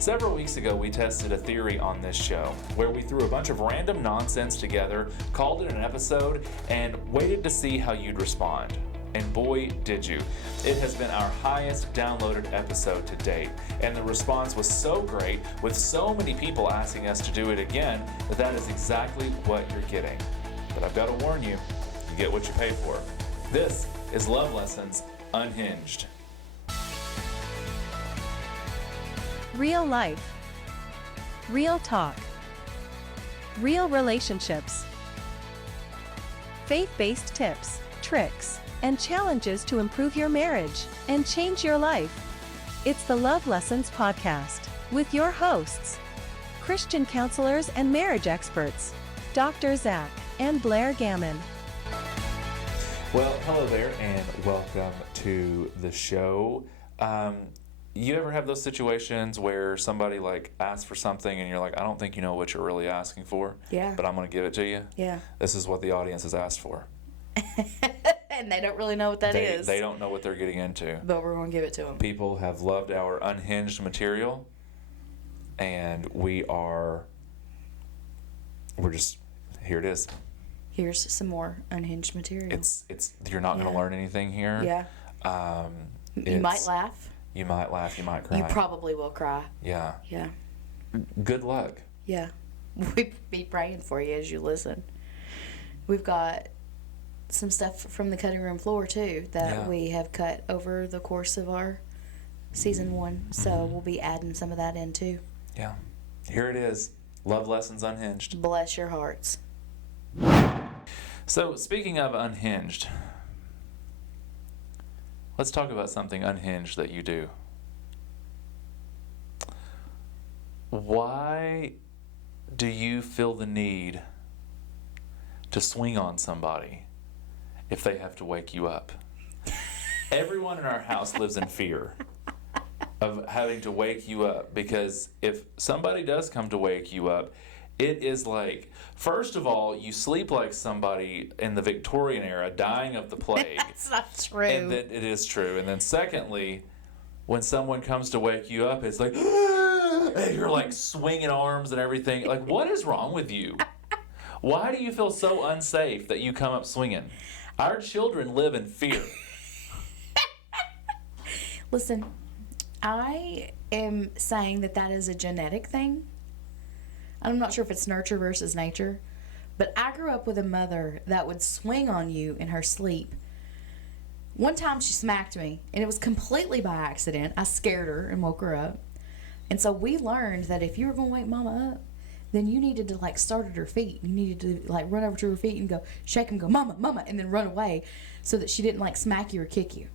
Several weeks ago, we tested a theory on this show where we threw a bunch of random nonsense together, called it an episode, and waited to see how you'd respond. And boy, did you. It has been our highest downloaded episode to date, and the response was so great, with so many people asking us to do it again, that is exactly what you're getting. But I've got to warn you, you get what you pay for. This is Love Lessons Unhinged. Real life. Real talk. Real relationships. Faith-based tips, tricks, and challenges to improve your marriage and change your life. It's the Love Lessons Podcast with your hosts, Christian counselors and marriage experts, Dr. Zakk and Blaire Gammon. Well, hello there and welcome to the show. You ever have those situations where somebody asks for something and you're like, I don't think you know what you're really asking for, Yeah. but I'm going to give it to you? Yeah. This is what the audience has asked for. And they don't really know what that is. They don't know what they're getting into. But we're going to give it to them. People have loved our unhinged material, and we're just, here it is. Here's some more unhinged material. It's you're not going to learn anything here. Yeah. You might laugh. You might laugh, you might cry. You probably will cry. Yeah. Yeah. Good luck. Yeah. We'll be praying for you as you listen. We've got some stuff from the cutting room floor, too, that we have cut over the course of our season 1. So we'll be adding some of that in, too. Yeah. Here it is. Love Lessons Unhinged. Bless your hearts. So, speaking of unhinged, let's talk about something unhinged that you do. Why do you feel the need to swing on somebody if they have to wake you up? Everyone in our house lives in fear of having to wake you up, because if somebody does come to wake you up, it is like, first of all, you sleep like somebody in the Victorian era dying of the plague. That's not true. And then it is true. And then secondly, when someone comes to wake you up, it's like, and you're like swinging arms and everything. Like, what is wrong with you? Why do you feel so unsafe that you come up swinging? Our children live in fear. Listen, I am saying that is a genetic thing. I'm not sure if it's nurture versus nature, but I grew up with a mother that would swing on you in her sleep. One time she smacked me, and it was completely by accident. I scared her and woke her up. And so we learned that if you were going to wake Mama up, then you needed to start at her feet. You needed to run over to her feet and go shake and go, Mama, Mama, and then run away so that she didn't smack you or kick you.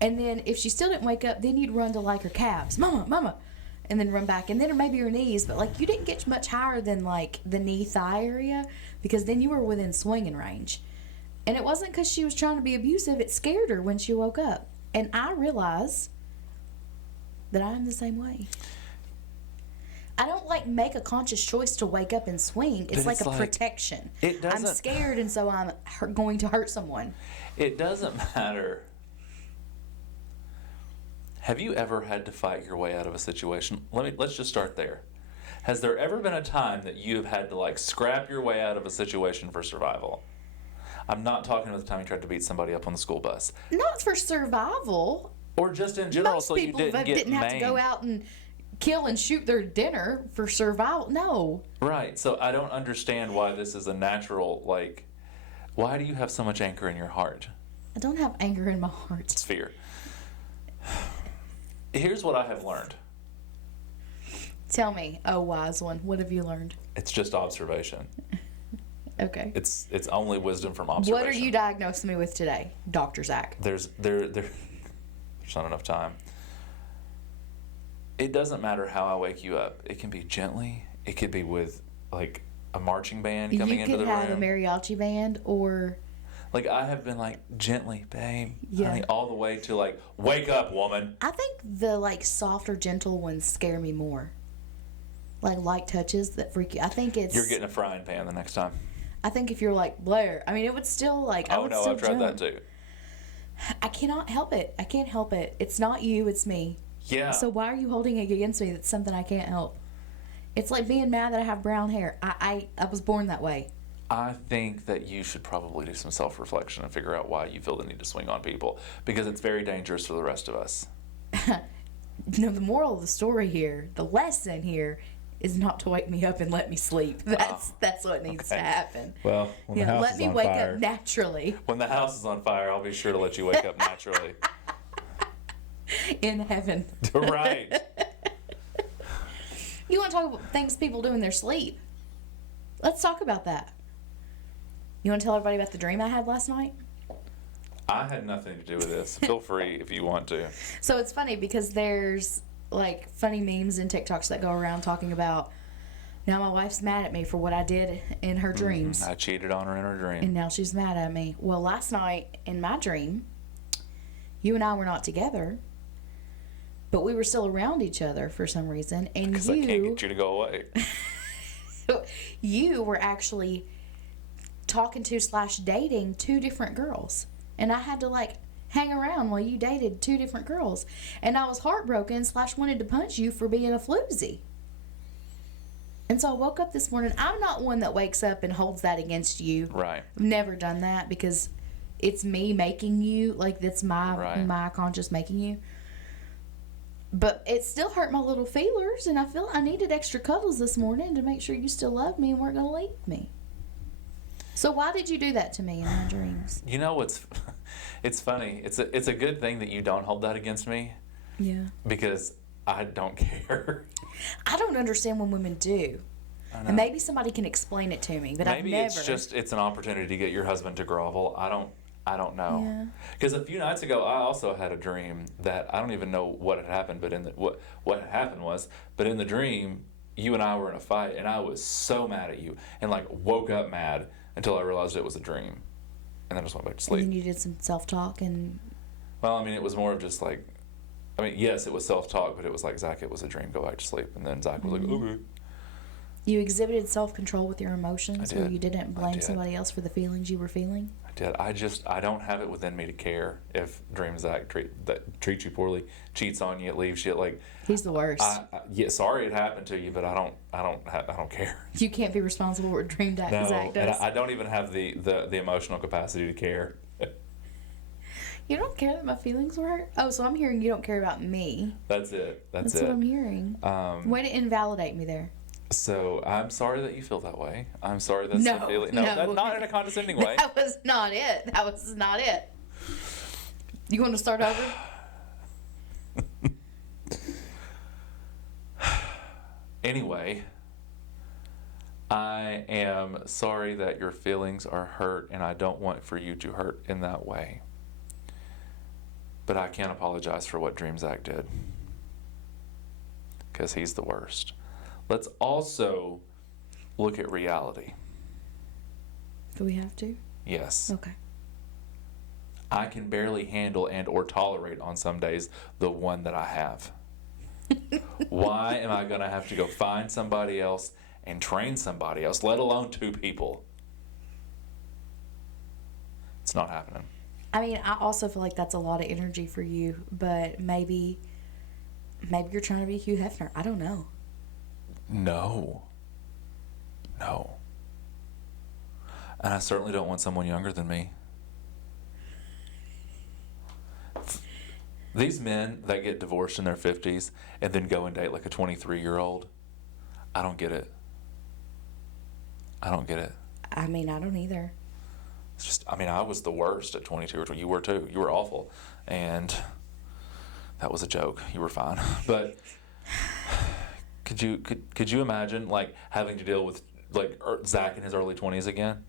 And then if she still didn't wake up, then you'd run to her calves, Mama, Mama, and then run back, and then maybe her knees, but you didn't get much higher than the knee thigh area, because then you were within swinging range. And it wasn't because she was trying to be abusive. It scared her when she woke up. And I realized that I'm the same way. I don't make a conscious choice to wake up and swing. It's like a protection. I'm scared, and so I'm going to hurt someone. It doesn't matter. Have you ever had to fight your way out of a situation? Let's just start there. Has there ever been a time that you have had to scrap your way out of a situation for survival? I'm not talking about the time you tried to beat somebody up on the school bus. Not for survival. Or just in general, Most so you didn't have to go out and kill and shoot their dinner for survival. No. Right. So I don't understand why this is a natural, why do you have so much anger in your heart? I don't have anger in my heart. It's fear. Here's what I have learned. Tell me, oh wise one, what have you learned? It's just observation. Okay. It's only wisdom from observation. What are you diagnosing me with today, Dr. Zakk? There's not enough time. It doesn't matter how I wake you up. It can be gently. It could be with a marching band coming into the room. You could have a mariachi band, or I have been gently, babe, yeah, honey, all the way to wake up, woman. I think the softer, gentle ones scare me more. Light touches that freak you. I think it's... You're getting a frying pan the next time. I think if you're Blaire, I mean, it would still I would still I've tried jump. that too. I cannot help it. I can't help it. It's not you, it's me. Yeah. So why are you holding it against me? That's something I can't help. It's like being mad that I have brown hair. I was born that way. I think that you should probably do some self-reflection and figure out why you feel the need to swing on people, because it's very dangerous for the rest of us. No, the moral of the story here, the lesson here, is not to wake me up and let me sleep. That's what needs to happen. Well, when the house let is me on wake fire, up naturally when the house is on fire, I'll be sure to let you wake up naturally. in heaven. Right. You want to talk about things people do in their sleep? Let's talk about that. You want to tell everybody about the dream I had last night? I had nothing to do with this. Feel free if you want to. So it's funny because there's like funny memes and TikToks that go around talking about, now my wife's mad at me for what I did in her dreams. I cheated on her in her dream. And now she's mad at me. Well, last night in my dream, you and I were not together, but we were still around each other for some reason. And Because I can't get you to go away. You were actually talking to / dating 2 different girls. And I had to like hang around while you dated 2 different girls. And I was heartbroken / wanted to punch you for being a floozy. And so I woke up this morning. I'm not one that wakes up and holds that against you. Right. I've never done that because it's me making you. Like, that's my conscious making you. But it still hurt my little feelers, and I feel I needed extra cuddles this morning to make sure you still love me and weren't going to leave me. So why did you do that to me in my dreams? You know what's... It's funny. It's a good thing that you don't hold that against me. Yeah. Because I don't care. I don't understand when women do. I know. And maybe somebody can explain it to me, but Maybe I've never. it's an opportunity to get your husband to grovel. I don't know. Yeah. Because a few nights ago, I also had a dream that I don't even know what had happened, but what had happened was, but in the dream, you and I were in a fight, and I was so mad at you, and like woke up mad until I realized it was a dream, and then just went back to sleep. And then you did some self-talk and... Well, I mean, it was more of just like, I mean, yes, it was self-talk, but it was like, Zakk, it was a dream, go back to sleep. And then Zakk was like, okay. You exhibited self-control with your emotions, I did. where you didn't blame somebody else for the feelings you were feeling. I did. I don't have it within me to care if Dream Zakk treats you poorly, cheats on you, leaves you. Like, he's the worst. Yeah, sorry it happened to you, but I don't care. You can't be responsible for what Dream Zakk does. And I don't even have the emotional capacity to care. You don't care that my feelings were hurt? Oh, so I'm hearing you don't care about me. That's it. That's what I'm hearing. Way to invalidate me there. So I'm sorry that you feel that way. I'm sorry that's the feeling. No, not in a condescending way. That was not it. That was not it. You want to start over? Anyway, I am sorry that your feelings are hurt, and I don't want for you to hurt in that way. But I can't apologize for what Dream Zakk did, because he's the worst. Let's also look at reality. Do we have to? Yes. Okay. I can barely handle and or tolerate on some days the one that I have. Why am I going to have to go find somebody else and train somebody else, let alone 2 people? It's not happening. I mean, I also feel like that's a lot of energy for you, but maybe you're trying to be Hugh Hefner. I don't know. No. And I certainly don't want someone younger than me. These men that get divorced in their 50s and then go and date like a 23-year-old, I don't get it. I mean, I don't either. It's just, I mean, I was the worst at 22 or 20. You were too. You were awful. And that was a joke. You were fine. But could you imagine like having to deal with like Zakk in his early 20s again?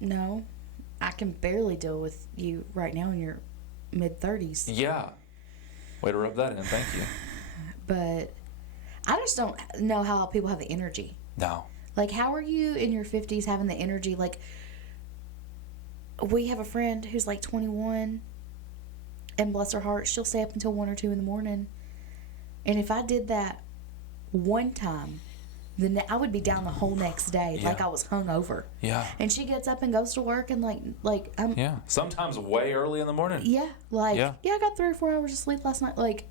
No. I can barely deal with you right now in your mid-30s. Yeah. Way to rub that in. Thank you. But I just don't know how people have the energy. No. Like, how are you in your 50s having the energy? Like, we have a friend who's like 21, and bless her heart, she'll stay up until 1 or 2 in the morning. And if I did that one time, I would be down the whole next day, like I was hungover. Yeah. And she gets up and goes to work, and like I'm. Yeah. Sometimes way early in the morning. Yeah. Like I got 3 or 4 hours of sleep last night. Like,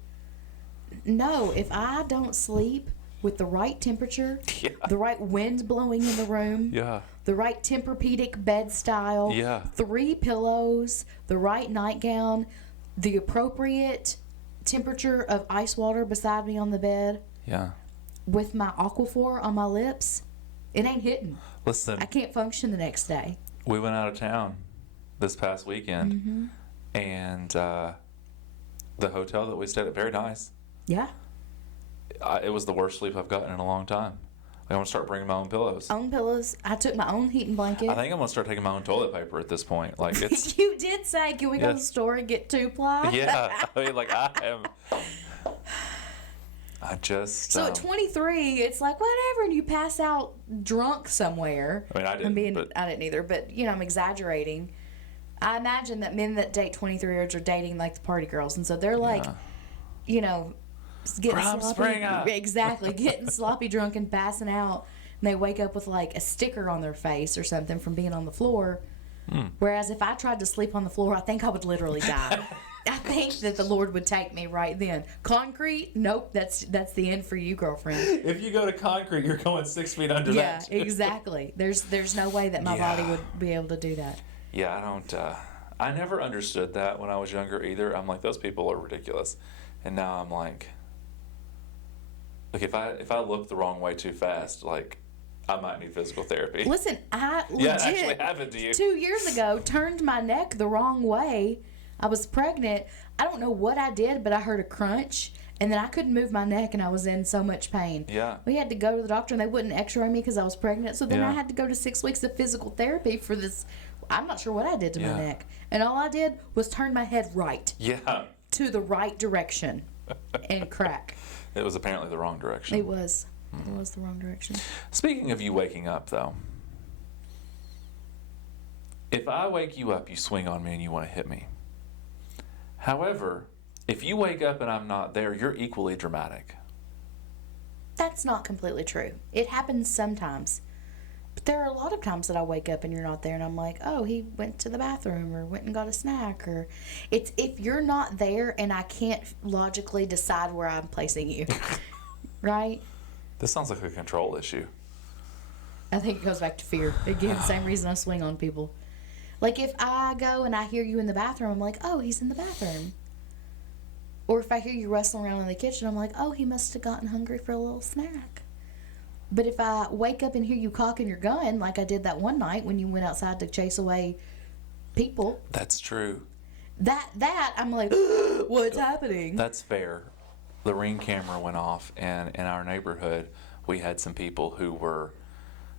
no, if I don't sleep with the right temperature, the right wind blowing in the room, the right Tempur-Pedic bed style, 3 pillows, the right nightgown, the appropriate temperature of ice water beside me on the bed. Yeah. With my Aquaphor on my lips, it ain't hitting. Listen, I can't function the next day. We went out of town this past weekend, and the hotel that we stayed at, very nice. Yeah. It was the worst sleep I've gotten in a long time. I'm going to start bringing my own pillows. Own pillows. I took my own heating blanket. I think I'm going to start taking my own toilet paper at this point. Like it's. You did say, can we go to the store and get 2-ply? Yeah. I mean, like I am. I just. So at 23, it's like whatever, and you pass out drunk somewhere. I mean, I didn't. I didn't either, but I'm exaggerating. I imagine that men that date 23-year-olds are dating like the party girls, and so they're like, getting sloppy. Exactly, getting sloppy drunk and passing out, and they wake up with like a sticker on their face or something from being on the floor. Whereas if I tried to sleep on the floor, I think I would literally die. I think that the Lord would take me right then. Concrete? Nope, that's the end for you, girlfriend. If you go to concrete, you're going 6 feet under that. Yeah, exactly. There's no way that my body would be able to do that. Yeah, I don't. I never understood that when I was younger either. I'm like, those people are ridiculous, and now I'm like, if I look the wrong way too fast, like, I might need physical therapy. Listen, I legit, it actually happened to you. 2 years ago, turned my neck the wrong way. I was pregnant. I don't know what I did, but I heard a crunch, and then I couldn't move my neck, and I was in so much pain. Yeah. We had to go to the doctor, and they wouldn't x-ray me because I was pregnant. So then I had to go to 6 weeks of physical therapy for this. I'm not sure what I did to my neck. And all I did was turn my head right. Yeah. To the right direction and crack. It was apparently the wrong direction. It was. It was the wrong direction. Speaking of you waking up, though, if I wake you up, you swing on me and you want to hit me. However, if you wake up and I'm not there, you're equally dramatic. That's not completely true. It happens sometimes. But there are a lot of times that I wake up and you're not there, and I'm like, oh, he went to the bathroom or went and got a snack. Or it's if you're not there and I can't logically decide where I'm placing you. Right? This sounds like a control issue. I think it goes back to fear. Again, same reason I swing on people. Like if I go and I hear you in the bathroom, I'm like, oh, he's in the bathroom. Or if I hear you rustling around in the kitchen, I'm like, oh, he must have gotten hungry for a little snack. But if I wake up and hear you cocking your gun, like I did that one night when you went outside to chase away people. That's true. That I'm like, what's happening? That's fair. The Ring camera went off, and in our neighborhood, we had some people who were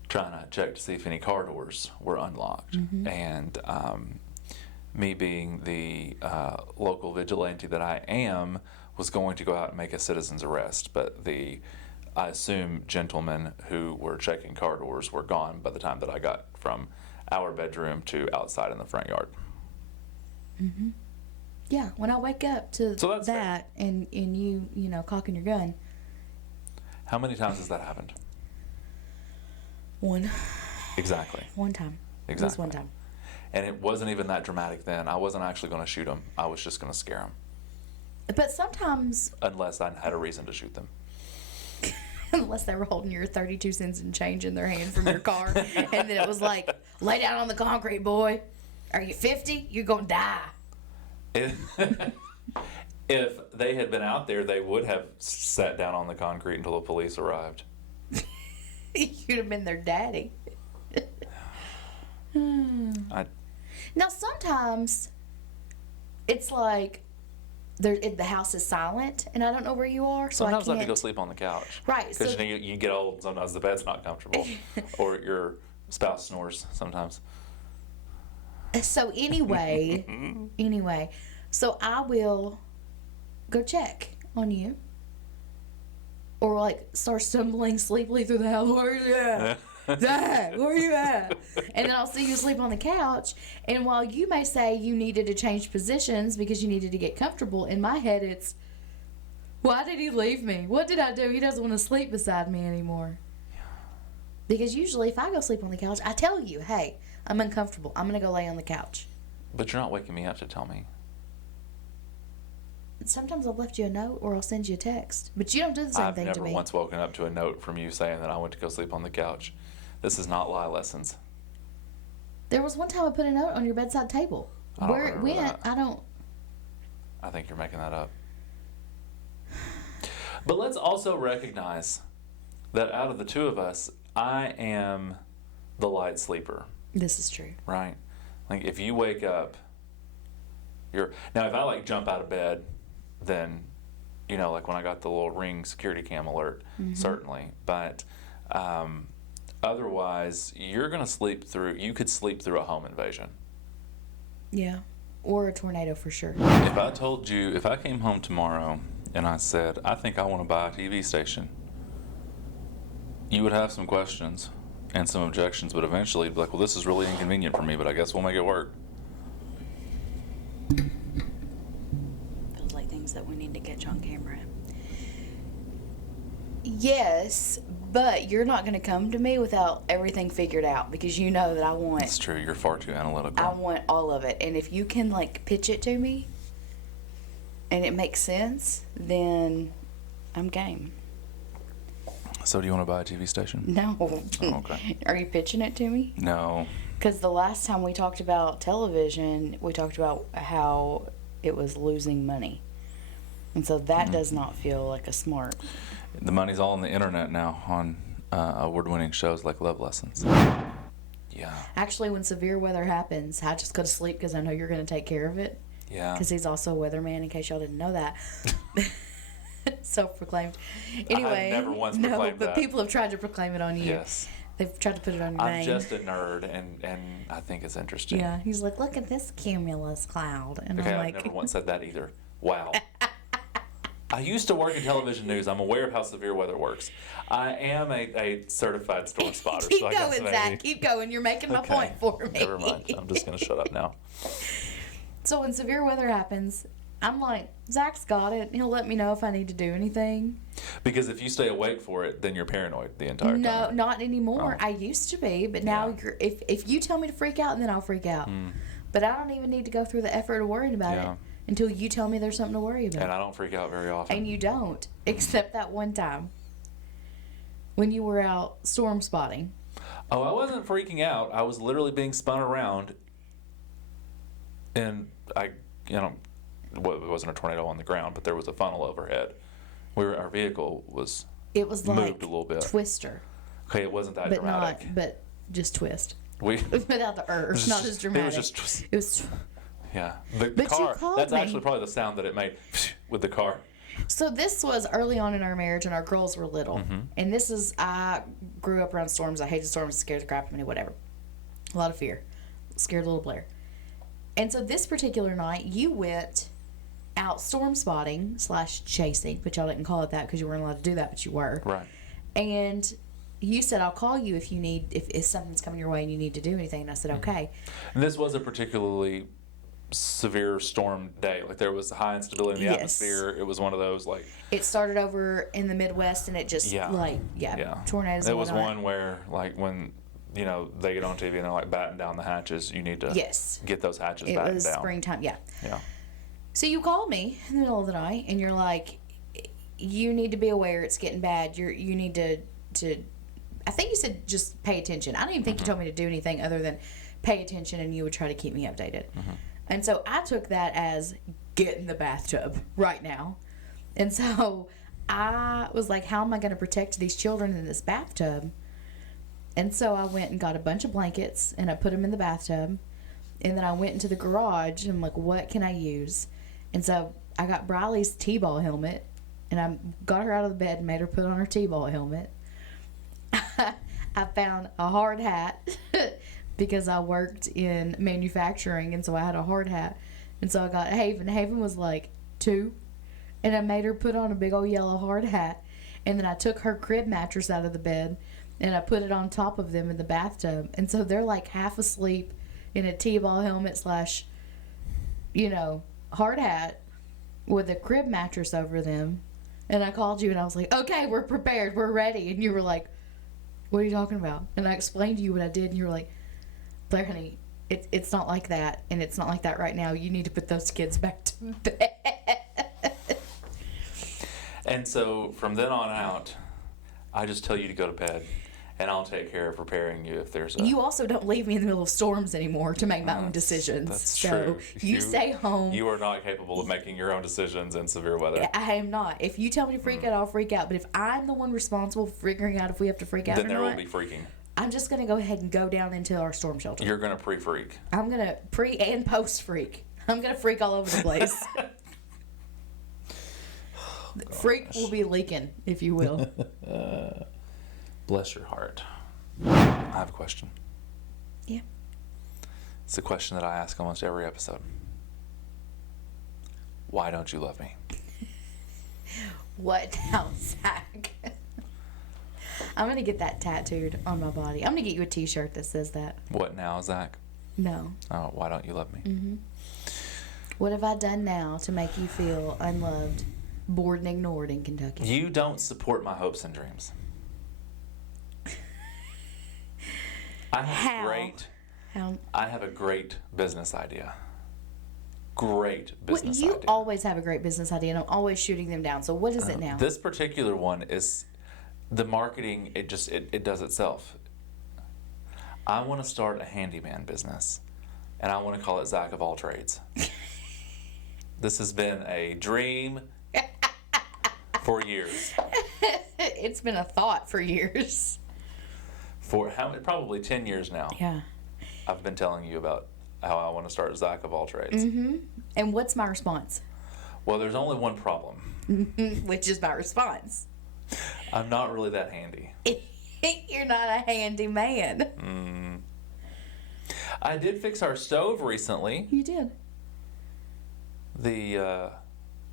trying to check to see if any car doors were unlocked. And me being the local vigilante that I am, was going to go out and make a citizen's arrest. But I assume gentlemen who were checking car doors were gone by the time that I got from our bedroom to outside in the front yard. Yeah, when I wake up to that and you cocking your gun. How many times has that happened? One. Exactly. One time. Exactly. It was one time. And it wasn't even that dramatic then. I wasn't actually going to shoot them. I was just going to scare them. But sometimes... Unless I had a reason to shoot them. Unless they were holding your 32 cents in change in their hand from your car. And then it was like, lay down on the concrete, boy. Are you 50? You're going to die. If they had been out there, they would have sat down on the concrete until the police arrived. You'd have been their daddy. Now, sometimes it's like the house is silent, and I don't know where you are, so sometimes I have to go sleep on the couch. Right. Because you get old, and sometimes the bed's not comfortable. Or your spouse snores sometimes. So anyway, so I will go check on you. Or like start stumbling sleepily through the house. Where are you at? Dad, where are you at? And then I'll see you asleep on the couch. And while you may say you needed to change positions because you needed to get comfortable, in my head it's, why did he leave me? What did I do? He doesn't want to sleep beside me anymore. Yeah. Because usually if I go sleep on the couch, I tell you, hey, I'm uncomfortable. I'm going to go lay on the couch. But you're not waking me up to tell me. Sometimes I'll left you a note or I'll send you a text. But you don't do the same thing to me. I've never once woken up to a note from you saying that I went to go sleep on the couch. This is not lie lessons. There was one time I put a note on your bedside table. Where it went, that. I think you're making that up. But let's also recognize that out of the two of us, I am the light sleeper. This is true. Right? Like, if you wake up, now if I like jump out of bed, then, like when I got the little Ring security cam alert, certainly. But otherwise, you could sleep through a home invasion. Yeah. Or a tornado for sure. If I came home tomorrow and I said, I think I want to buy a TV station, you would have some questions and some objections, but eventually you'd be like, well, this is really inconvenient for me, but I guess we'll make it work. Feels like things that we need to catch on camera. Yes, but you're not going to come to me without everything figured out because you know that I want... It's true. You're far too analytical. I want all of it. And if you can, pitch it to me and it makes sense, then I'm game. So do you want to buy a TV station? No. Oh, okay. Are you pitching it to me? No. Because the last time we talked about television, we talked about how it was losing money. And so that does not feel like a smart... The money's all on the internet now on award-winning shows like Love Lessons. Yeah. Actually, when severe weather happens, I just go to sleep because I know you're going to take care of it. Yeah. Because he's also a weatherman, in case y'all didn't know that. Self-proclaimed. Anyway. I've never once proclaimed but that. people have tried to proclaim it on you. Yes. They've tried to put it on your name. I'm just a nerd, and I think it's interesting. Yeah. He's like, look at this cumulus cloud. And Okay, I'm I've like... never once said that either. Wow. I used to work in television news. I'm aware of how severe weather works. I am a certified storm spotter. Keep so I going, guess maybe... Zach. Keep going. You're making my point for me. Never mind. I'm just going to shut up now. So when severe weather happens, I'm like, Zach's got it. He'll let me know if I need to do anything. Because if you stay awake for it, then you're paranoid the entire time. No, not anymore. Oh. I used to be, but now if you tell me to freak out, then I'll freak out. But I don't even need to go through the effort of worrying about it until you tell me there's something to worry about. And I don't freak out very often. And you don't, except that one time when you were out storm spotting. Oh, I wasn't freaking out. I was literally being spun around, and it wasn't a tornado on the ground, but there was a funnel overhead where our vehicle was. It was moved like a little bit. Twister, Okay, it wasn't that but dramatic. but just twist Without the not as dramatic. It was just. It was. Yeah, the But car. you called That's me. actually probably the sound that it made with the car. So this was early on in our marriage, and our girls were little. And this is, I grew up around storms. I hated storms, scared the crap out of me, whatever. A lot of fear. Scared little Blaire. And so this particular night, you went out storm spotting / chasing, but y'all didn't call it that because you weren't allowed to do that, but you were. Right. And you said, I'll call you if you need, if something's coming your way and you need to do anything. And I said, okay. And this was a particularly severe storm day. Like, there was high instability in the atmosphere. It was one of those, like... It started over in the Midwest, and it just, tornadoes. It was one where, like, when, they get on TV and they're, like, batting down the hatches, you need to get those hatches battened down. It was springtime, Yeah. So you called me in the middle of the night, and you're like, you need to be aware it's getting bad. You need to I think you said just pay attention. I don't even think you told me to do anything other than pay attention, and you would try to keep me updated. And so I took that as get in the bathtub right now. And so I was like, how am I going to protect these children in this bathtub? And so I went and got a bunch of blankets, and I put them in the bathtub. And then I went into the garage, and I'm like, what can I use? And so I got Briley's T-ball helmet, and I got her out of the bed and made her put on her T-ball helmet. I found a hard hat because I worked in manufacturing, and so I had a hard hat. And so I got Haven. Haven was like 2, and I made her put on a big old yellow hard hat. And then I took her crib mattress out of the bed, and I put it on top of them in the bathtub. And so they're like half asleep in a T-ball helmet / hard hat with a crib mattress over them. And I called you, and I was like, okay, we're prepared, we're ready. And you were like, What are you talking about? And I explained to you what I did, and you were like, Blaire, honey, it's not like that, and it's not like that right now. You need to put those kids back to bed. And so from then on out, I just tell you to go to bed, and I'll take care of preparing you if there's a... You also don't leave me in the middle of storms anymore to make my own decisions. That's so true. you stay home. You are not capable of making your own decisions in severe weather. I am not. If you tell me to freak out, I'll freak out. But if I'm the one responsible for figuring out if we have to freak out Then or there not, will be freaking. I'm just going to go ahead and go down into our storm shelter. You're going to pre-freak. I'm going to pre and post freak. I'm going to freak all over the place. Freak will be leaking, if you will. Bless your heart. I have a question. Yeah. It's a question that I ask almost every episode. Why don't you love me? What now, Zakk? I'm going to get that tattooed on my body. I'm going to get you a t-shirt that says that. What now, Zakk? No. Oh, why don't you love me? Mm-hmm. What have I done now to make you feel unloved, bored, and ignored in Kentucky? You don't support my hopes and dreams. I have a great business idea. Great business idea. You always have a great business idea, and I'm always shooting them down. So what is it now? This particular one is the marketing. It does itself. I want to start a handyman business, and I want to call it Zakk of all trades. This has been a dream for years. It's been a thought for years. For probably 10 years now. Yeah. I've been telling you about how I want to start Zakk of all trades. Mm-hmm. And what's my response? Well, there's only one problem. Which is my response. I'm not really that handy. You're not a handy man. I did fix our stove recently. You did. I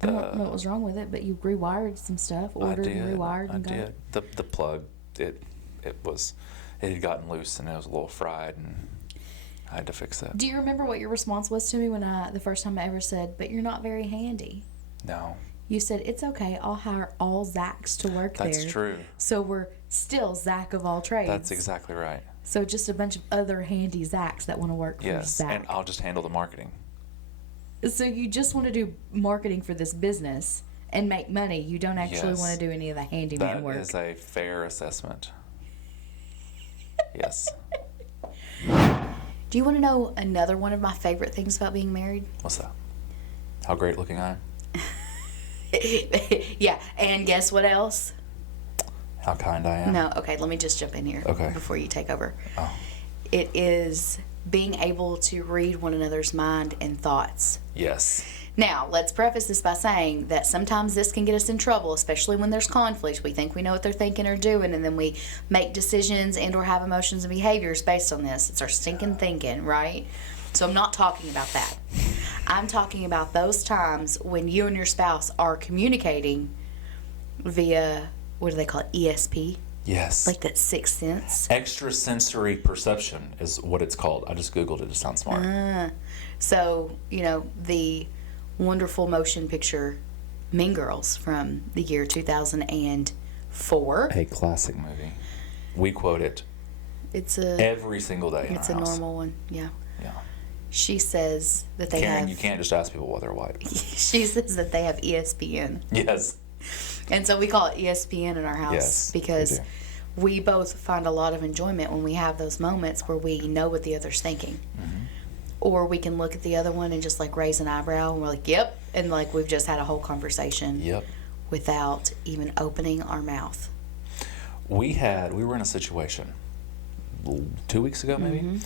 don't know what was wrong with it, but you rewired some stuff, ordered and rewired and got it. The plug, it had gotten loose and it was a little fried, and I had to fix it. Do you remember what your response was to me when the first time I ever said, "But you're not very handy"? No. You said, "It's okay. I'll hire all Zacks to work there." That's true. So we're still Zakk of all trades. That's exactly right. So just a bunch of other handy Zacks that want to work for Zakk. And I'll just handle the marketing. So you just want to do marketing for this business and make money. You don't actually want to do any of the handyman work. That is a fair assessment. Yes. Do you want to know another one of my favorite things about being married? What's that? How great looking I am? Yeah, and guess what else? How kind I am? No, okay, let me just jump in here before you take over. Oh. It is being able to read one another's mind and thoughts. Yes. Now, let's preface this by saying that sometimes this can get us in trouble, especially when there's conflict. We think we know what they're thinking or doing, and then we make decisions and or have emotions and behaviors based on this. It's our stinking thinking, right? So I'm not talking about that. I'm talking about those times when you and your spouse are communicating via, what do they call it, ESP? Yes. Like that sixth sense. Extrasensory perception is what it's called. I just Googled it to sound smart. So, the wonderful motion picture Mean Girls from the year 2004. A classic movie. We quote it every single day in It's our a house. normal one, yeah. Yeah. She says that they have... You can't just ask people why they're white. She says that they have ESPN. Yes. And so we call it ESPN in our house because we both find a lot of enjoyment when we have those moments where we know what the other's thinking. Mm-hmm. Or we can look at the other one and just like raise an eyebrow and we're like, yep. And like we've just had a whole conversation without even opening our mouth. We were in a situation 2 weeks ago maybe,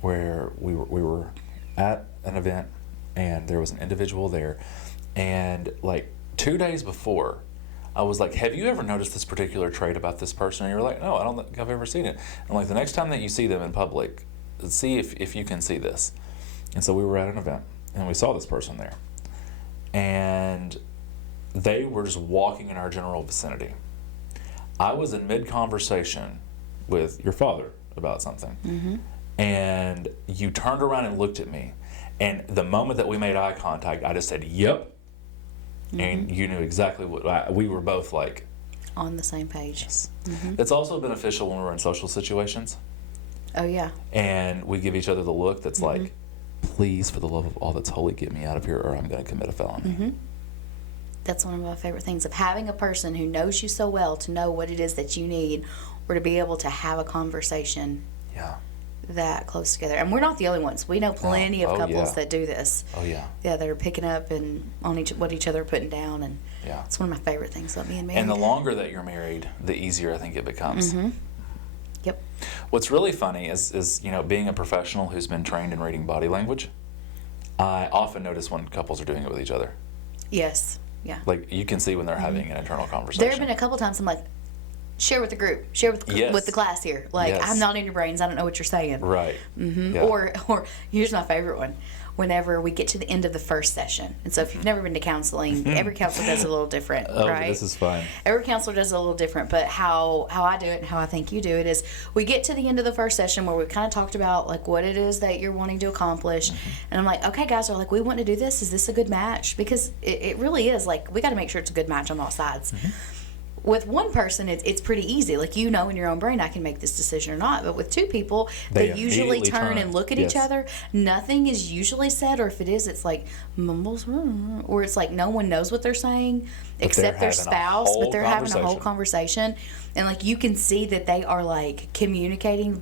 where we were at an event and there was an individual there, and like 2 days before I was like, have you ever noticed this particular trait about this person? And you're like, no, I don't think I've ever seen it. And like the next time that you see them in public, see if you can see this. And so we were at an event and we saw this person there, and they were just walking in our general vicinity. I was in mid-conversation with your father about something, and you turned around and looked at me, and the moment that we made eye contact, I just said, yep, and you knew exactly what we were both like, on the same page. Yes. It's also beneficial when we're in social situations Oh, yeah. and we give each other the look that's like, please, for the love of all that's holy, get me out of here or I'm going to commit a felony. That's one of my favorite things of having a person who knows you so well to know what it is that you need, or to be able to have a conversation Yeah. that close together. And we're not the only ones. We know plenty of couples yeah. that do this. Oh, yeah. Yeah, that are picking up and on what each other are putting down, and Yeah. it's one of my favorite things about being married. And the longer that you're married, the easier I think it becomes. Yep. What's really funny is being a professional who's been trained in reading body language, I often notice when couples are doing it with each other. Yes. Yeah. Like, you can see when they're having an internal conversation. There have been a couple times I'm like, share with the group, share with Yes. with the class here. Like, Yes. I'm not in your brains. I don't know what you're saying. Right. Yeah. Or here's my favorite one. Whenever we get to the end of the first session, and so if you've never been to counseling, every counselor does it a little different, Oh, right? this is fun. Every counselor does it a little different, but how I do it and how I think you do it is we get to the end of the first session where we kind of talked about like what it is that you're wanting to accomplish, and I'm like, okay, guys, are like, we want to do this. Is this a good match? Because it really is. Like, we got to make sure it's a good match on all sides. With one person, it's pretty easy. Like, in your own brain, I can make this decision or not. But with two people, they usually immediately turn and look at each Yes. other. Nothing is usually said, or if it is, it's like mumbles, or it's like no one knows what they're saying except their having a spouse, but whole they're having a whole conversation. conversation. And like, you can see that they are like communicating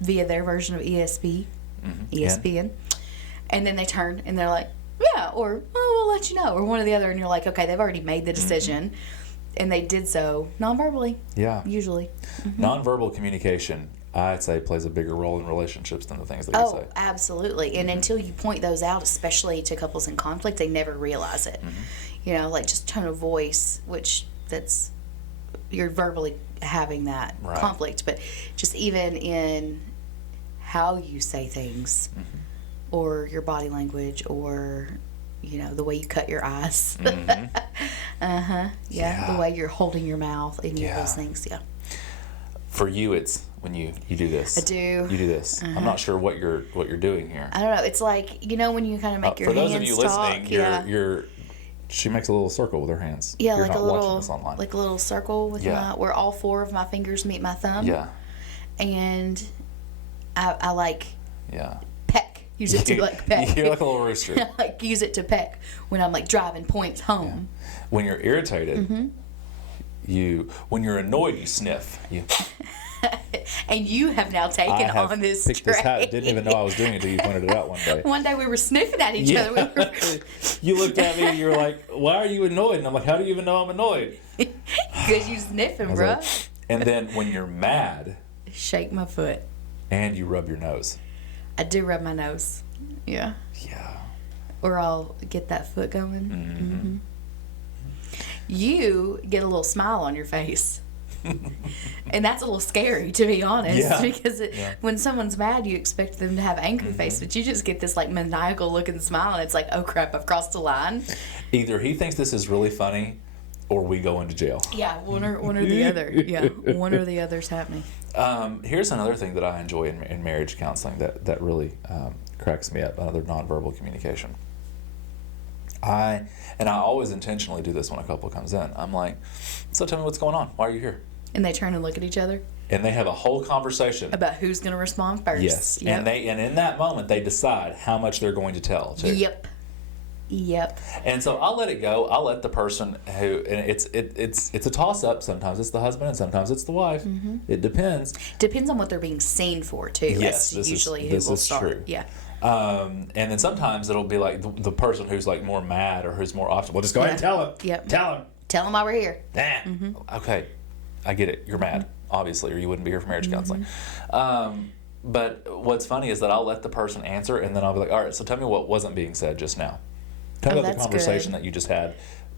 via their version of ESPN. And then they turn and they're like, yeah, or, oh, we'll let you know, or one or the other. And you're like, okay, they've already made the decision. And they did so non-verbally, Yeah. usually. Nonverbal communication, I'd say, plays a bigger role in relationships than the things that you Oh, say. absolutely. And until you point those out, especially to couples in conflict, they never realize it. Like just tone of voice, which you're verbally having that Right. conflict. But just even in how you say things, or your body language, or the way you cut your eyes. Yeah, the way you're holding your mouth, any of those things. Yeah. For you, it's when you do this. I do. You do this. I'm not sure what you're doing here. I don't know. It's like, when you kind of make your For those hands of you talk. listening, she makes a little circle with her hands. Yeah, You're like not a watching this little, online. like a little circle with where all four of my fingers meet my thumb. Yeah. And I like Yeah. peck. Use it to like peck. You're like a little rooster. I like use it to peck when I'm like driving points home. When you're irritated, when you're annoyed, you sniff. And you have now taken on this picked trait. this hat. Didn't even know I was doing it until you pointed it out one day. One day we were sniffing at each other. We were, You looked at me and you were like, why are you annoyed? And I'm like, how do you even know I'm annoyed? because you sniffing, I was bruh. like- and then when you're mad Shake my foot. and you rub your nose. I do rub my nose. Yeah. Yeah. Or I'll get that foot going. You get a little smile on your face. And that's a little scary, to be honest, Yeah. because when someone's mad, you expect them to have angry face, but you just get this like maniacal looking smile, and it's like, oh crap, I've crossed the line. Either he thinks this is really funny or we go into jail. Yeah, one or the other. Yeah, one or the other's happening. Here's another thing that I enjoy in marriage counseling that really cracks me up, another nonverbal communication. I always intentionally do this when a couple comes in. I'm like, so tell me what's going on. Why are you here? And they turn and look at each other And they have a whole conversation. about who's going to respond first. Yes. Yep. And in that moment, they decide how much they're going to tell, too. Yep. And so I'll let it go. I'll let the person and it's a toss-up. Sometimes it's the husband and sometimes it's the wife. It depends. Depends on what they're being seen for, too. Yes, That's usually this who will is start. true. Yeah. And then sometimes it'll be like the person who's like more mad or who's more obstinate. Well, just go ahead and tell him. Yep. Tell him. Tell them why we're here. Okay, I get it. You're mad, obviously, or you wouldn't be here for marriage counseling. But what's funny is that I'll let the person answer, and then I'll be like, all right, so tell me what wasn't being said just now. Tell me about the that's conversation good. that you just had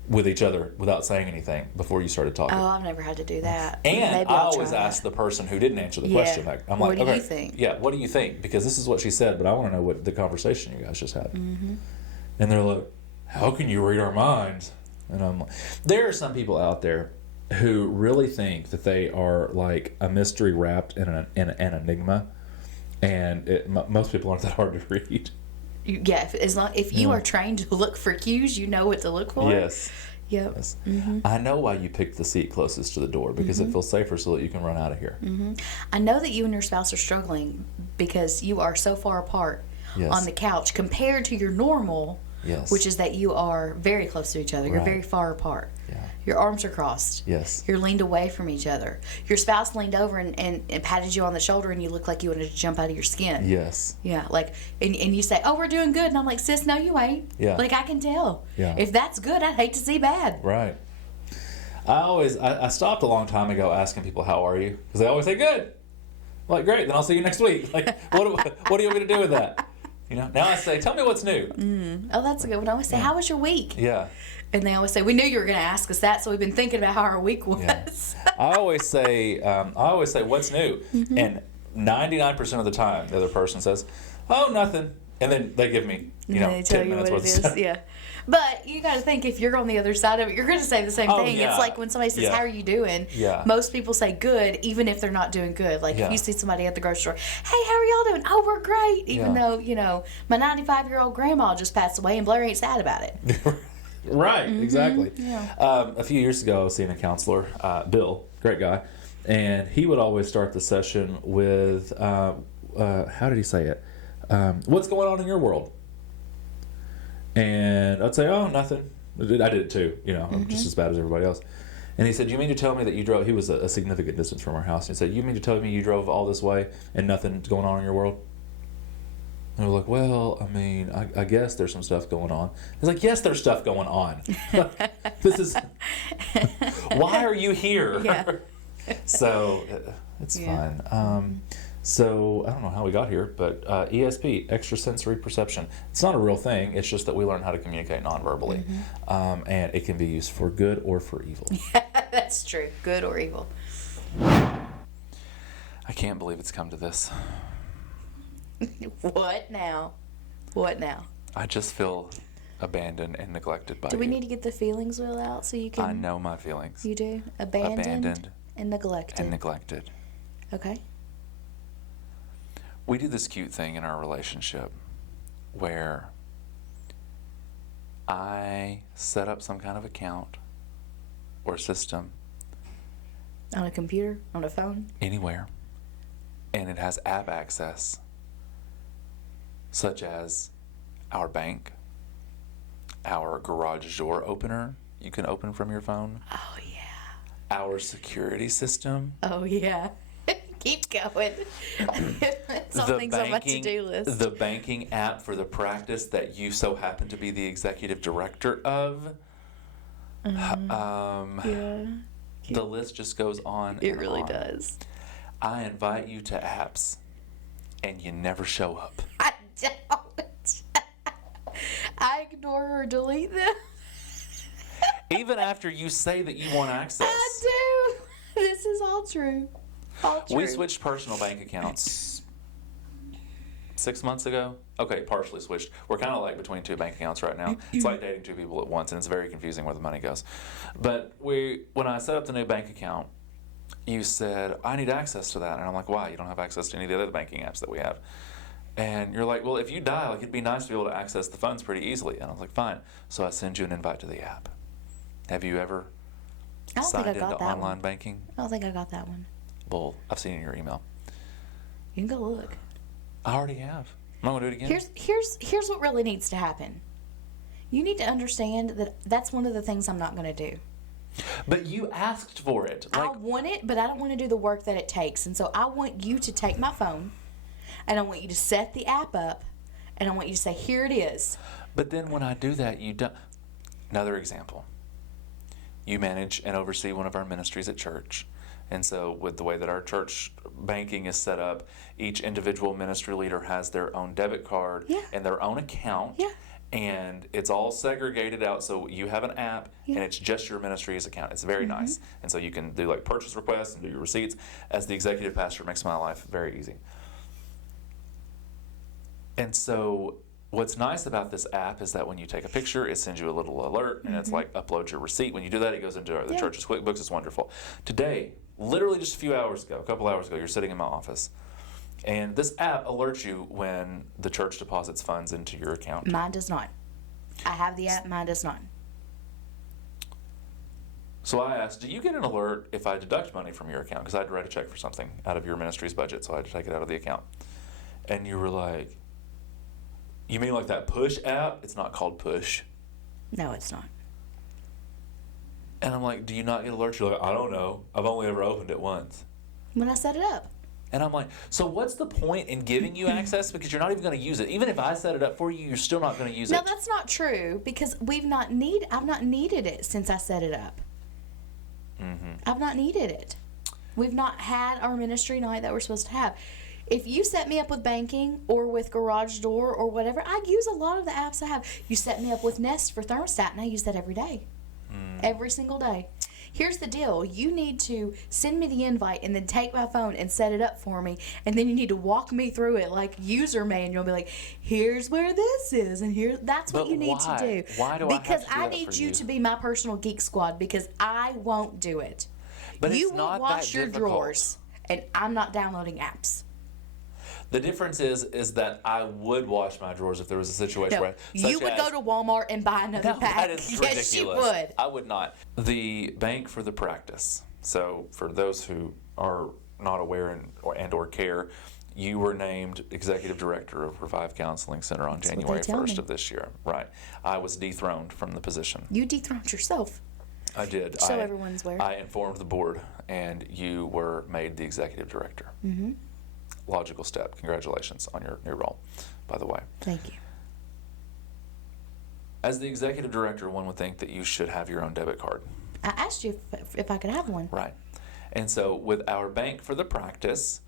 with each other without saying anything before you started talking. Oh, I've never had to do that. And Maybe I I'll always try that. ask the person who didn't answer the question. Like, I'm like, What do you okay, think? yeah, what do you think? Because this is what she said, but I want to know what the conversation you guys just had. And they're like, how can you read our minds? And I'm like, there are some people out there who really think that they are like a mystery wrapped in an enigma, and most people aren't that hard to read. Yeah, if you are trained to look for cues, you know what to look for. Yes. Yep. Yes. Mm-hmm. I know why you picked the seat closest to the door, because it feels safer so that you can run out of here. Mm-hmm. I know that you and your spouse are struggling because you are so far apart Yes. on the couch compared to your normal, Yes. which is that you are very close to each other. You're Right. very far apart. Yeah. Your arms are crossed. Yes. You're leaned away from each other. Your spouse leaned over and patted you on the shoulder, and you look like you wanted to jump out of your skin. Yes. Yeah, like, and you say, "Oh, we're doing good," and I'm like, "Sis, no, you ain't." Yeah. Like, I can tell. Yeah. If that's good, I'd hate to see bad. Right. I stopped a long time ago asking people, how are you? Because they always say, good. I'm like, great, then I'll see you next week. Like, what do you want me to do with that? You know, now I say, tell me what's new. Oh, that's a good one. I always say, "How was your week?" Yeah. And they always say, "We knew you were going to ask us that, so we've been thinking about how our week was." Yeah. I always say, what's new? Mm-hmm. And 99% of the time, the other person says, oh, nothing. And then they give me, And they tell 10 you minutes what worth it of is. stuff. Yeah. But you got to think, if you're on the other side of it, you're going to say the same Oh, thing. yeah. It's like when somebody says, Yeah. "How are you doing?" Yeah. Most people say good, even if they're not doing good. Like Yeah. if you see somebody at the grocery store, "Hey, how are y'all doing?" "Oh, we're great." Even Yeah. though, my 95-year-old grandma just passed away and Blaire ain't sad about it. Right, exactly. Yeah. A few years ago, I was seeing a counselor, Bill, great guy, and he would always start the session with, how did he say it? What's going on in your world? And I'd say, oh, nothing. I did it too, I'm just as bad as everybody else. And he said, you mean to tell me that you drove, he was a significant distance from our house, and he said, you mean to tell me you drove all this way and nothing's going on in your world? And we're like, well, I mean, I guess there's some stuff going on. He's like, yes, there's stuff going on. This is, why are you here? Yeah. So it's fine. So I don't know how we got here, but ESP, extrasensory perception. It's not a real thing. It's just that we learn how to communicate non-verbally. And it can be used for good or for evil. That's true. Good or evil. I can't believe it's come to this. What now? What now? I just feel abandoned and neglected by you. Do we need to get the feelings wheel out so you can... I know my feelings. You do? Abandoned and neglected. And neglected. Okay. We do this cute thing in our relationship where I set up some kind of account or system On a computer? On a phone? anywhere, and it has app access, such as our bank, our garage door opener you can open from your phone, Oh, yeah. our security system, Oh, yeah. Keep going. It's all things on my to-do list. the banking app for the practice that you so happen to be the executive director of. Yeah. The list just goes on. It and really on. does. I invite you to apps, and you never show up. I don't. I ignore or delete them. Even after you say that you want access. I do. This is all true. All true. We switched personal bank accounts 6 months ago. Okay, partially switched. We're kind of like between two bank accounts right now. It's like dating two people at once, and it's very confusing where the money goes. But when I set up the new bank account, you said, I need access to that. And I'm like, why? You don't have access to any of the other banking apps that we have. And you're like, well, if you die, it'd be nice to be able to access the funds pretty easily. And I was like, fine. So I send you an invite to the app. Have you ever I don't think signed I got into that online one. banking? I don't think I got that one. Well, I've seen it in your email. You can go look. I already have. I'm not going to do it again. Here's what really needs to happen. You need to understand that that's one of the things I'm not going to do. But you asked for it. I want it, but I don't want to do the work that it takes. And so I want you to take my phone, and I want you to set the app up, and I want you to say, here it is. But then when I do that, you don't. Another example. You manage and oversee one of our ministries at church. And so with the way that our church banking is set up, each individual ministry leader has their own debit card and their own account. Yeah. And it's all segregated out. So you have an app and it's just your ministry's account. It's very nice. And so you can do like purchase requests and do your receipts. As the executive pastor, it makes my life very easy. And so what's nice about this app is that when you take a picture, it sends you a little alert, and it's like, upload your receipt. When you do that, it goes into the church's QuickBooks. It's wonderful. Today, literally just a couple hours ago, you're sitting in my office, and this app alerts you when the church deposits funds into your account. Mine does not. I have the app. Mine does not. So I asked, do you get an alert if I deduct money from your account? Because I had to write a check for something out of your ministry's budget, so I had to take it out of the account. And you were like, you mean like that push app? It's not called push. No, it's not. And I'm like, do you not get alerts? You're like, I don't know. I've only ever opened it once. When I set it up. And I'm like, so what's the point in giving you access? Because you're not even going to use it. Even if I set it up for you, you're still not going to use it. No, that's not true, because I've not needed it since I set it up. Mm-hmm. I've not needed it. We've not had our ministry night that we're supposed to have. If you set me up with banking or with Garage Door or whatever, I use a lot of the apps I have. You set me up with Nest for thermostat, and I use that every day. Every single day. Here's the deal. You need to send me the invite and then take my phone and set it up for me. And then you need to walk me through it like user manual. Be like, here's where this is. And here, that's what you need to do. Why do because I have to do I that need for you you to be my personal geek squad, because I won't do it. But you it's not won't wash that your difficult. drawers, and I'm not downloading apps. The difference is that I would wash my drawers if there was a situation No, where you would go to Walmart and buy another pack. That is ridiculous. Yes, you would. I would not. The bank for the practice. So for those who are not aware and or care, you were named executive director of Revive Counseling Center on January 1st of this year. Right. I was dethroned from the position. You dethroned yourself. I did. So everyone's aware. I informed the board, and you were made the executive director. Mm-hmm. Logical step. Congratulations on your new role, by the way. Thank you. As the executive director, one would think that you should have your own debit card. I asked you if I could have one. Right. And so with our bank for the practice,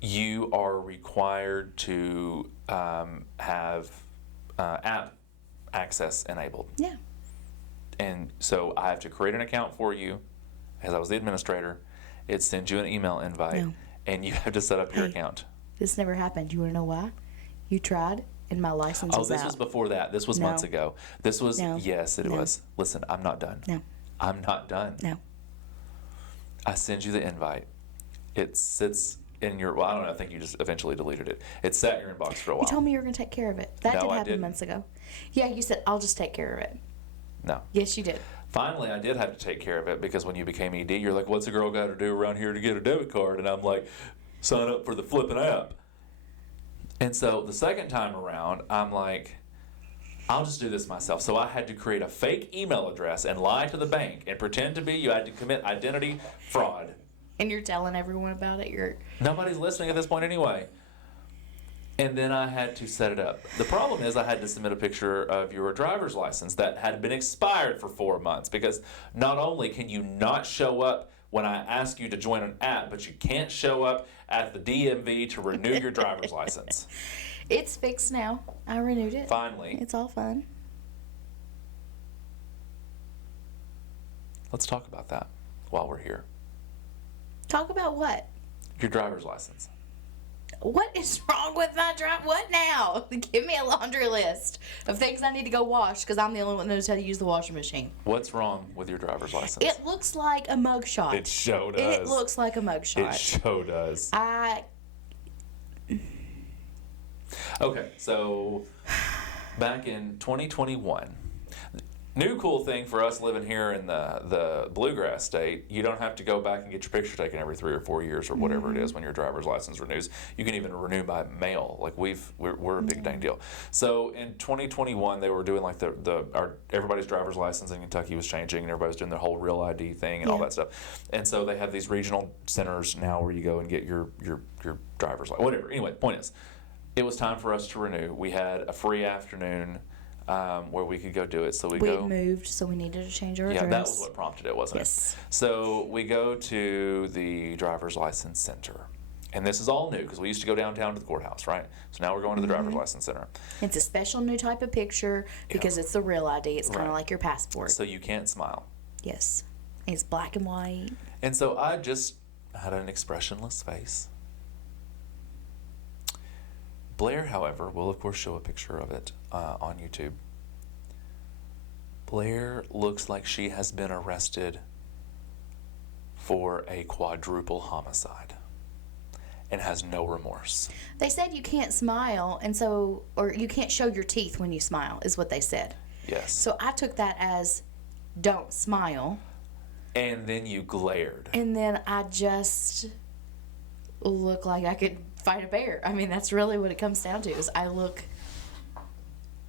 you are required to have app access enabled. Yeah. And so I have to create an account for you, as I was the administrator. It sends you an email invite, and you have to set up your account. This never happened. You want to know why? You tried, and my license was out. Oh, this was before that. This was months ago. This was, No. yes, it No. was. Listen, I'm not done. No. I'm not done. No. I send you the invite. It sits in your, well, I don't know, I think you just eventually deleted it. It sat in your inbox for a while. You told me you were going to take care of it. That No, did I happen didn't. months ago. Yeah, you said, I'll just take care of it. No. Yes, you did. Finally, I did have to take care of it because when you became ED, you're like, what's a girl got to do around here to get a debit card? And I'm like, sign up for the flipping app. And so the second time around, I'm like, I'll just do this myself. So I had to create a fake email address and lie to the bank and pretend to be you. I had to commit identity fraud. And you're telling everyone about it? Nobody's listening at this point anyway. And then I had to set it up. The problem is I had to submit a picture of your driver's license that had been expired for 4 months, because not only can you not show up when I ask you to join an app, but you can't show up at the DMV to renew your driver's license. It's fixed now. I renewed it. Finally. It's all fun. Let's talk about that while we're here. Talk about what? Your driver's license. What is wrong with my drive? What now? Give me a laundry list of things I need to go wash, because I'm the only one that knows how to use the washing machine. What's wrong with your driver's license? It looks like a mugshot. It sure does. It looks like a mugshot. It sure does. Okay, so back in 2021, new cool thing for us living here in the bluegrass state, you don't have to go back and get your picture taken every 3 or 4 years or whatever it is when your driver's license renews. You can even renew by mail. Like we're a big dang deal. So in 2021, they were doing like everybody's driver's license in Kentucky was changing, and everybody was doing their whole real ID thing and all that stuff. And so they have these regional centers now where you go and get your driver's license, whatever. Anyway, point is, it was time for us to renew. We had a free afternoon where we could go do it. So we had moved, so we needed to change our address. Yeah, that was what prompted it, wasn't Yes. it? So we go to the driver's license center. And this is all new, because we used to go downtown to the courthouse, right? So now we're going to the driver's license center. It's a special new type of picture because it's the real ID. It's kind of like your passport. So you can't smile. Yes. It's black and white. And so I just had an expressionless face. Blaire, however, will of course show a picture of it on YouTube. Blaire looks like she has been arrested for a quadruple homicide and has no remorse. They said you can't smile, or you can't show your teeth when you smile, is what they said. Yes. So I took that as don't smile. And then you glared. And then I just look like I could fight a bear. I mean, that's really what it comes down to, is I look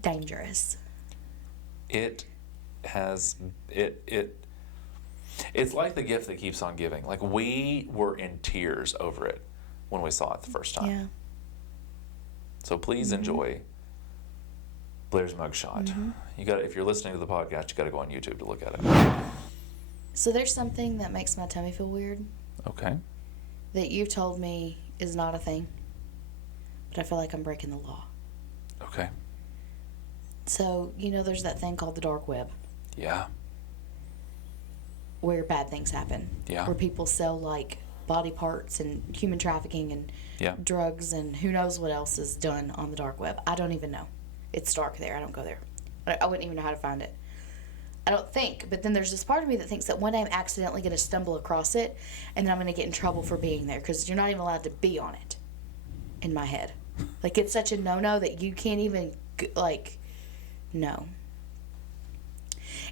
dangerous. It has it's like the gift that keeps on giving. Like, we were in tears over it when we saw it the first time. Yeah. So please enjoy Blaire's mugshot. You got, if you're listening to the podcast, you got to go on YouTube to look at it. So there's something that makes my tummy feel weird Okay. that you've told me is not a thing, but I feel like I'm breaking the law. Okay. So, you know, there's that thing called the dark web, Yeah. where bad things happen. Yeah. Where people sell, like, body parts and human trafficking and Yeah. drugs and who knows what else is done on the dark web. I don't even know. It's dark there. I don't go there. I wouldn't even know how to find it. I don't think. But then there's this part of me that thinks that one day I'm accidentally going to stumble across it and then I'm going to get in trouble for being there, because you're not even allowed to be on it in my head. Like, it's such a no-no that you can't even, like, no.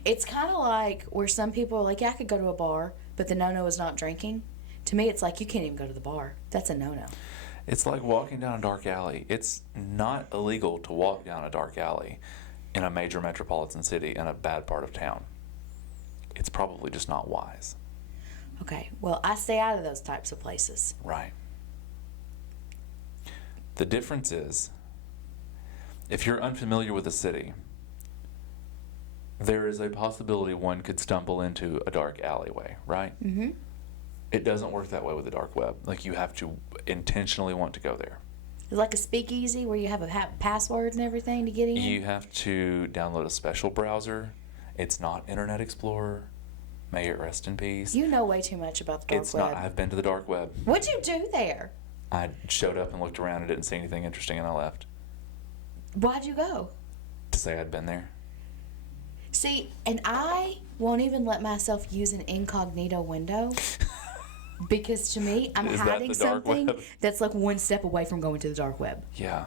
It's kind of like where some people are like, yeah, I could go to a bar, but the no-no is not drinking. To me, it's like, you can't even go to the bar. That's a no-no. It's like walking down a dark alley. It's not illegal to walk down a dark alley in a major metropolitan city in a bad part of town. It's probably just not wise. Okay, well, I stay out of those types of places. Right. The difference is, if you're unfamiliar with a city, there is a possibility one could stumble into a dark alleyway, right? Mm-hmm. It doesn't work that way with the dark web. Like, you have to intentionally want to go there. It's like a speakeasy where you have a password and everything to get in. You have to download a special browser. It's not Internet Explorer. May it rest in peace. You know way too much about the dark It's web. not. I've been to the dark web. What'd you do there? I showed up and looked around and didn't see anything interesting, and I left. Why'd you go? To say I'd been there. See, and I won't even let myself use an incognito window because to me, I'm Is that hiding the dark something web? that's like one step away from going to the dark web. Yeah.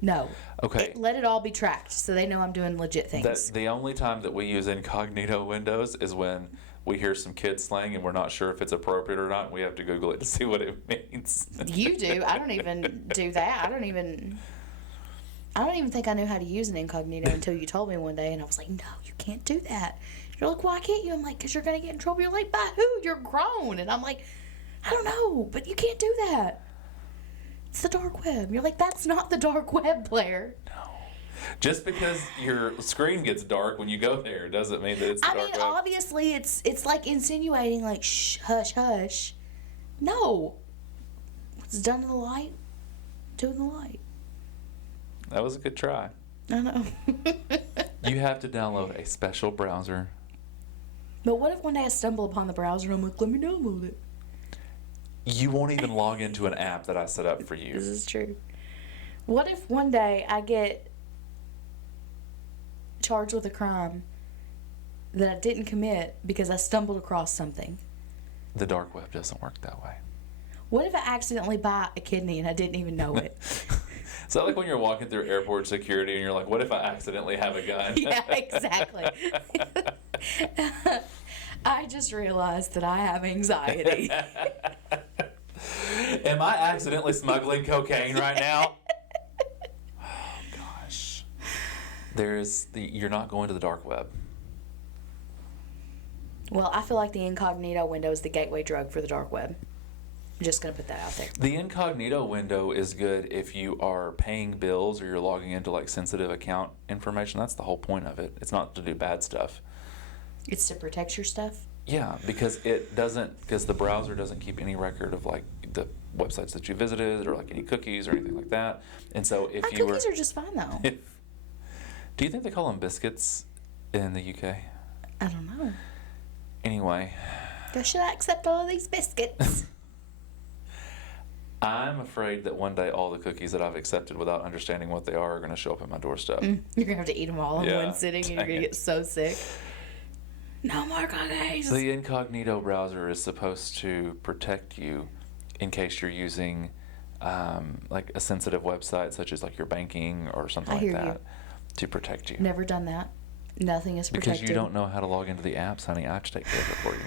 No. Okay. Let it all be tracked so they know I'm doing legit things. The only time that we use incognito windows is when we hear some kid slang and we're not sure if it's appropriate or not, and we have to Google it to see what it means. You do. I don't even do that. I don't even think I knew how to use an incognito until you told me one day, and I was like, no, you can't do that. You're like, why can't you? I'm like, because you're going to get in trouble. You're like, by who? You're grown. And I'm like, I don't know, but you can't do that. It's the dark web. You're like, that's not the dark web, Blaire. No. Just because your screen gets dark when you go there doesn't mean that it's the dark web. Obviously, it's like insinuating, like, shh, hush, hush. No. What's done in the light, do in the light. That was a good try. I know. You have to download a special browser. But what if one day I stumble upon the browser and I'm like, let me download it? You won't even log into an app that I set up for you. This is true. What if one day I get charged with a crime that I didn't commit because I stumbled across something? The dark web doesn't work that way. What if I accidentally buy a kidney and I didn't even know it? So like when you're walking through airport security and you're like, what if I accidentally have a gun? Yeah, exactly. I just realized that I have anxiety. Am I accidentally smuggling cocaine right now? Oh, gosh. You're not going to the dark web. Well, I feel like the incognito window is the gateway drug for the dark web. I'm just going to put that out there. The incognito window is good if you are paying bills or you're logging into like sensitive account information. That's the whole point of it. It's not to do bad stuff. It's to protect your stuff? Yeah, because the browser doesn't keep any record of like the websites that you visited or like any cookies or anything like that. And so if My you cookies are just fine though. Do you think they call them biscuits in the UK? I don't know. Anyway. Should I accept all of these biscuits? I'm afraid that one day all the cookies that I've accepted without understanding what they are going to show up at my doorstep. You're going to have to eat them all in Yeah, one sitting and you're going to get so sick. No more cookies. The incognito browser is supposed to protect you in case you're using like a sensitive website such as like your banking or something I like hear that you. to protect you. Never done that. Nothing is protected. Because you don't know how to log into the apps, honey. I have to take care of it for you.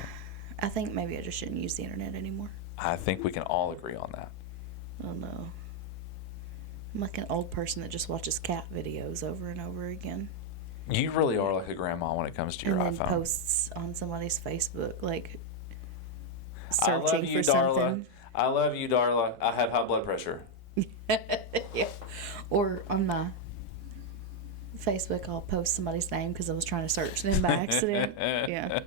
I think maybe I just shouldn't use the internet anymore. I think we can all agree on that. Oh no. I'm like an old person that just watches cat videos over and over again. You really are like a grandma when it comes to your and then iPhone. Posts on somebody's Facebook, like I love searching you, for Darla. something. I love you, Darla. I have high blood pressure. Yeah. Or on my Facebook, I'll post somebody's name because I was trying to search them by accident. Yeah.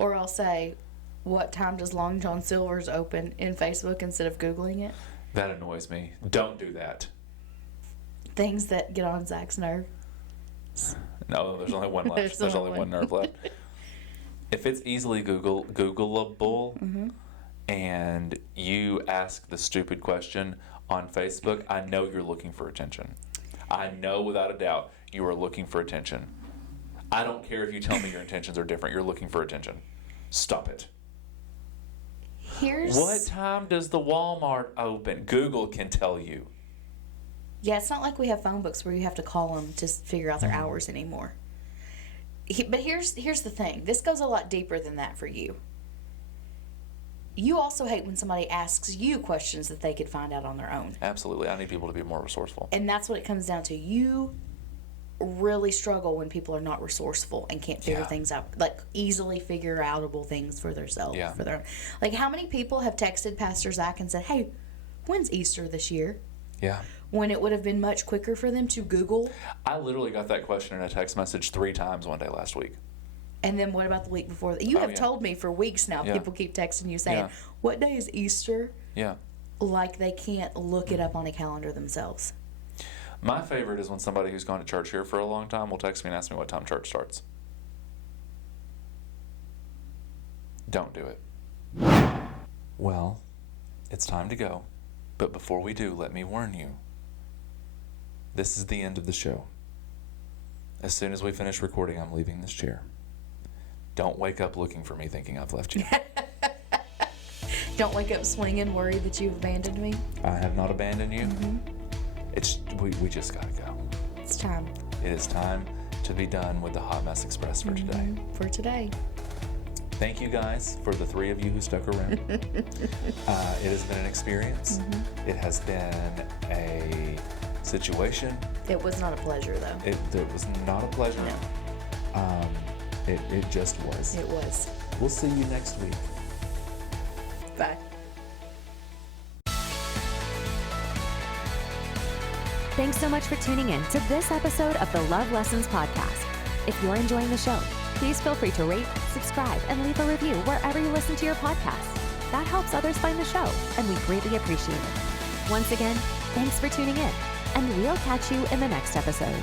Or I'll say, what time does Long John Silver's open in Facebook instead of Googling it? That annoys me. Don't do that. Things that get on Zack's nerve. No, there's only one left. There's only one nerve left. If it's easily Googleable and you ask the stupid question on Facebook, I know you're looking for attention. I know without a doubt you are looking for attention. I don't care if you tell me your intentions are different. You're looking for attention. Stop it. What time does the Walmart open? Google can tell you. Yeah, it's not like we have phone books where you have to call them to figure out their hours anymore. But here's the thing. This goes a lot deeper than that for you. You also hate when somebody asks you questions that they could find out on their own. Absolutely. I need people to be more resourceful. And that's what it comes down to. You really struggle when people are not resourceful and can't figure things out, like easily figure outable things for themselves. Yeah. For their, like, how many people have texted Pastor Zakk and said, "Hey, when's Easter this year?" Yeah. When it would have been much quicker for them to Google. I literally got that question in a text message 3 times one day last week. And then what about the week before? You have told me for weeks now, people keep texting you saying, "What day is Easter?" Yeah. Like they can't look it up on a calendar themselves. My favorite is when somebody who's gone to church here for a long time will text me and ask me what time church starts. Don't do it. Well, it's time to go. But before we do, let me warn you. This is the end of the show. As soon as we finish recording, I'm leaving this chair. Don't wake up looking for me thinking I've left you. Don't wake up swinging, worried that you've abandoned me. I have not abandoned you. We just gotta go. It's time. It is time to be done with the Hot Mess Express for today. For today. Thank you guys for the 3 of you who stuck around. It has been an experience. It has been a situation. It was not a pleasure, though. It was not a pleasure. No. It just was. It was. We'll see you next week. Bye. Thanks so much for tuning in to this episode of the Love Lessons Podcast. If you're enjoying the show, please feel free to rate, subscribe, and leave a review wherever you listen to your podcast. That helps others find the show, and we greatly appreciate it. Once again, thanks for tuning in, and we'll catch you in the next episode.